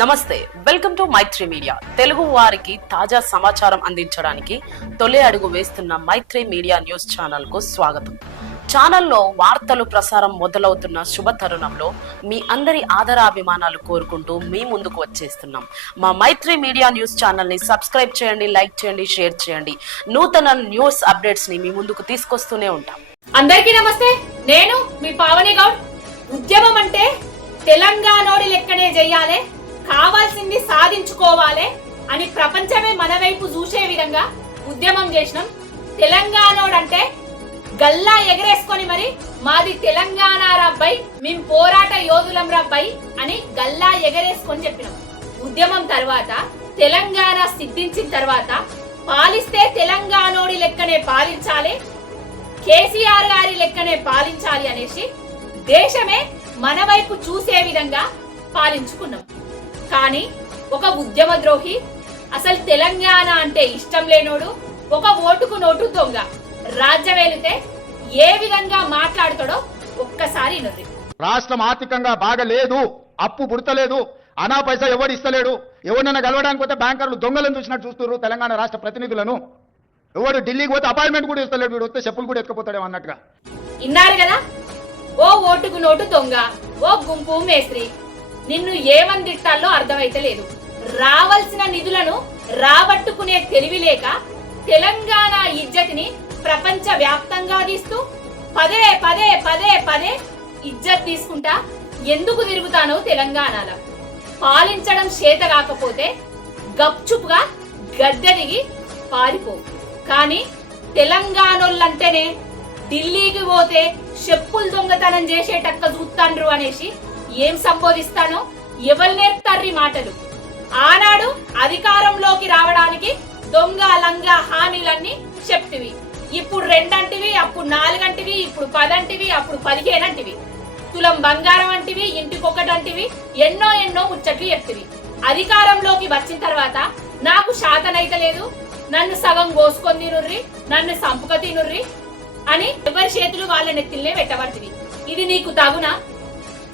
నమస్తే welcome to Maitri media. Telugu వారికి తాజా సమాచారం అందించడానికి తొలి అడుగు వేస్తున్న మైత్రి మీడియా న్యూస్ ఛానల్కు స్వాగతం. ఛానల్లో వార్తలు ప్రసారం మొదలవుతున్న శుభ తరుణంలో మీ అందరి ఆదరాభిమానాలు కోరుకుంటూ మీ ముందుకు వచ్చేస్తున్నాం. మా మైత్రి మీడియా న్యూస్ ఛానల్ని సబ్స్క్రైబ్ చేయండి లైక్ చేయండి షేర్ చేయండి. నూతన న్యూస్ అప్డేట్స్ని మీ ముందుకు తీసుకొస్తూనే ఉంటాం. అందరికీ నమస్తే నేను మీ పావని గౌడ్. ఉద్యమం అంటే తెలంగాణోడి లెక్కనే చేయాలి కావాల్సింది సాధించుకోవాలి అని ప్రపంచమే మన వైపు చూసే విధంగా ఉద్యమం చేసినాం. తెలంగాణోడంటే గల్లా ఎగరేసుకొని మరి మాది తెలంగాణ రబ్బాయి మేం పోరాట యోధులం రబ్బాయి అని గల్లా ఎగరేసుకొని చెప్పినాం. ఉద్యమం తర్వాత తెలంగాణ సిద్ధించిన తర్వాత పాలిస్తే తెలంగాణోడి లెక్కనే పాలించాలి కేసీఆర్ గారి లెక్కనే పాలించాలి అనేసి దేశమే మన వైపు చూసే విధంగా పాలించుకున్నాం. కానీ ఒక ఉద్యమ ద్రోహి అసలు తెలంగాణ అంటే ఇష్టం లేనోడు ఒక ఓటుకు నోటు దొంగ. రాజ్యం వెళితే ఏ విధంగా మాట్లాడుతాడో ఒక్కసారి రాష్ట్రం ఆర్థికంగా బాగలేదు అప్పు పుడతలేదు అనా పైసా ఎవడు ఇస్తలేడు ఎవరినైనా కలవడానికి పోతే బ్యాంకర్లు దొంగలను చూసినట్టు చూస్తున్నారు తెలంగాణ రాష్ట్ర ప్రతినిధులను. ఎవడు ఢిల్లీకి పోతే అపాయింట్మెంట్ కూడా ఇస్తలేడు వీడు వస్తే చెప్పులు కూడా ఎత్తుకుపోతాడేమో అన్నట్టుగా. ఇన్నారు కదా? ఓ ఓటుకు నోటు దొంగ ఓ గుంపు మేస్త్రి నిన్ను ఏమని తిట్టాలో అర్థమైతే లేదు. రావాల్సిన నిధులను రాబట్టుకునే తెలివి లేక తెలంగాణ ఇజ్జతిని ప్రపంచ వ్యాప్తంగా తీస్తూ పదే పదే పదే పదే ఇజ్జత్ తీసుకుంటా ఎందుకు తిరుగుతానో తెలంగాణలో? పాలించడం చేత కాకపోతే గప్చుప్గా గద్దె దిగి పారిపో. కానీ తెలంగాణోళ్ళంటేనే ఢిల్లీకి పోతే చెప్పులు దొంగతనం చేసేటక్క చూస్తాండ్రు అనేసి ఏం సంబోధిస్తానో ఎవరు నేర్పుతారు ఈ మాటలు? ఆనాడు అధికారంలోకి రావడానికి దొంగ లంగ హామీలన్నీ చెప్తివి ఇప్పుడు రెండంటివి అప్పుడు నాలుగంటివి ఇప్పుడు పదంటివి అప్పుడు పదిహేనంటివి. తులం బంగారం అంటివి ఇంటికొకటంటివి ఎన్నో ఎన్నో ముచ్చట్లు చెప్తివి అధికారంలోకి వచ్చిన తర్వాత నాకు శాతనైతే లేదు నన్ను సగం కోసుకొని తినుర్రి నన్ను సంపుక తినుర్రి అని ఎవరి చేతులు వాళ్ళ నెత్తిల్నే పెట్టబడుతుంది ఇది నీకు తగునా?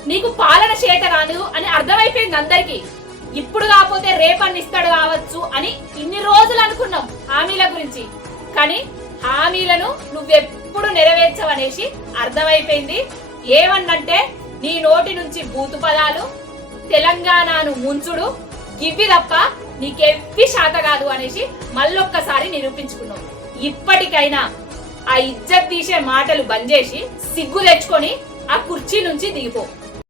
నీకు పాలన చేత రాదు అని అర్థమైపోయింది అందరికి. ఇప్పుడు కాకపోతే రేపన్ని ఇస్తాడు కావచ్చు అని ఇన్ని రోజులు అనుకున్నాం హామీల గురించి. కానీ హామీలను నువ్వెప్పుడు నెరవేర్చవనేసి అర్థమైపోయింది. ఏమన్నంటే నీ నోటి నుంచి బూతు పదాలు తెలంగాణను ముంచుడు గివ్వి తప్ప నీకెవ్వి శాత కాదు అనేసి మళ్ళొక్కసారి నిరూపించుకున్నావు ఇప్పటికైనా ఆ ఇజ్జత్ తీసే మాటలు బంద్ చేసి సిగ్గు తెచ్చుకొని ఆ కుర్చీ నుంచి దిగిపో.